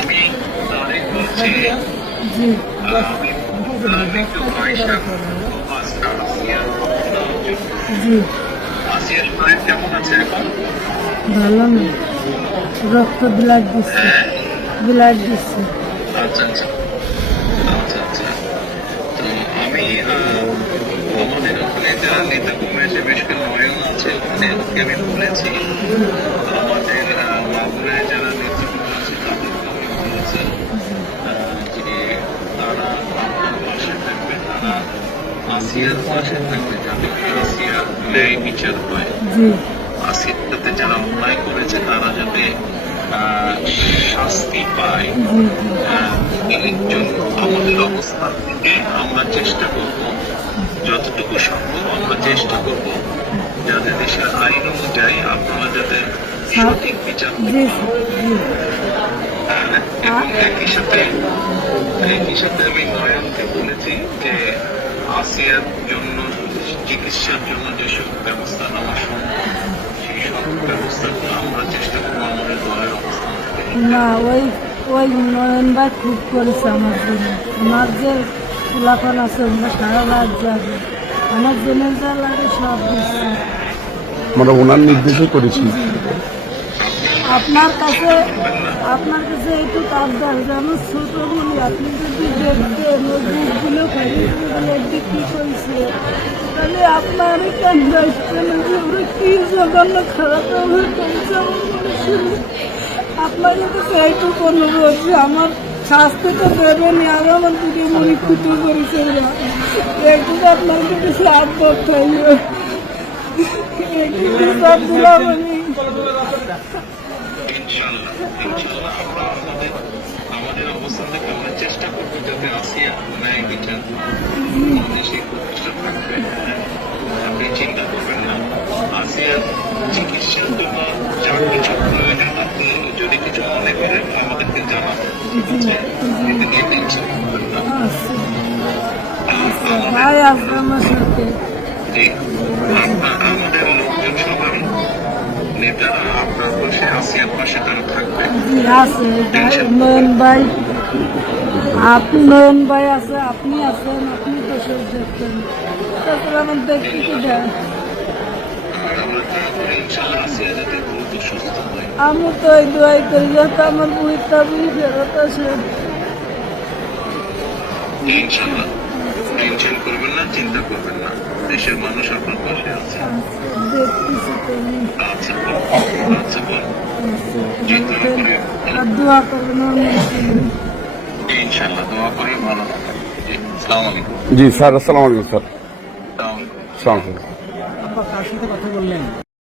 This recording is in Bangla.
আমি তারেক বলছি। আসিয়ার শরীর কেমন আছে এখন? ভালো না, রক্ত ব্লাড দিচ্ছে, ব্লাড দিচ্ছে। আচ্ছা আচ্ছা আচ্ছা আচ্ছা। তো আমি আমাদের ওখানে যারা নেতা কর্মী বেশ নয়ন আছে, ওখানে আমি বলেছি আমাদের মাগুরায় যারা নেতৃত্ব আছে তাদেরকে আমি বলেছি যে তারা আপনার পাশে থাকবে, তারা আসিয়ার পাশে থাকবে, যাতে আসিয়া ন্যায় বিচার হয়। আসিয়ার সাথে যারা অন্যায় করেছে তারা যাতে শাস্তি পায়। এর জন্য আমাদের অবস্থান থেকে আমরা চেষ্টা করব, যতটুকু সম্ভব আমরা চেষ্টা করব যাতে দেশের আইন অনুযায়ী আপনারা যাতে সঠিক বিচার এবং একই সাথে আমি নয়নকে বলেছি যে আসিয়ার জন্য চিকিৎসার জন্য যেসব ব্যবস্থা নেওয়া সম্ভব সেই সব ব্যবস্থাগুলো আমরা চেষ্টা করবো আমাদের দলের অবস্থান থেকে। না, ওই নয়ন ভাই খুব করেছে আমার জন্য। আমার যে ফুলাফান আছে ওরা সারা রাত যাবে, আমার জন্য যা লাগে সব দিচ্ছে। আমরা ওনার নির্দেশও করেছি। আপনার কাছে একটু আবদার, আমার ছোট বলি আপনি যদি দেখতেন ওই বুকগুলো বিক্রি করেছে, তাহলে আপনার কেন আসছেন যে ওরা কি জঘন্য খারাপ করেছে। আপনার কাছে এইটুকু অনুরোধ যে আমার শাস্তি তো দেবেনি, আর আমার দিকে মনে ক্ষতি করেছে ওরা, একটু আপনার কাছে হাত করতে হইবে, একটু বিচার দিলাম আমি। আমাদের অবস্থান থেকে আমরা চেষ্টা করবো যাতে আসিয়া ন্যায় বিচার সেই প্রতিষ্ঠা থাকবে। আপনি চিন্তা করবেন না, আসিয়ার চিকিৎসার জন্য যা কিছু প্রয়োজন আপনি যদি কিছু মনে করেন আমাদেরকে জানাবেন। ভাই আসবে আমার সাথে। আমাদের লোকজন সবাই নেতারা আপনার পাশে, আসিয়ার পাশে তারা থাকবে। নয়ন ভাই, আপনি নয়ন ভাই আছে, আপনি আছেন, আপনি তো সব দেখতেন, তারপরে আমার দেখতে কি দেয়। আমি তো ওই দোয়াই করি যাতে আমার বইটা বই ফেরত আসে। টেনশন করবেন না, চিন্তা করবেন না, দেশের মানুষ আপনার পাশে আছে। দেখতেছি তুমি। আচ্ছা আচ্ছা বল। আর দোয়া করবেন আমার ইনশাআল্লাহ দোয়া করি ভালো থাকবেন। আসসালামু আলাইকুম। জি স্যার, আসসালামু আলাইকুম স্যার। আসসালামু আলাইকুম। আসসালামু আলাইকুম। কার সাথে কথা বললেন?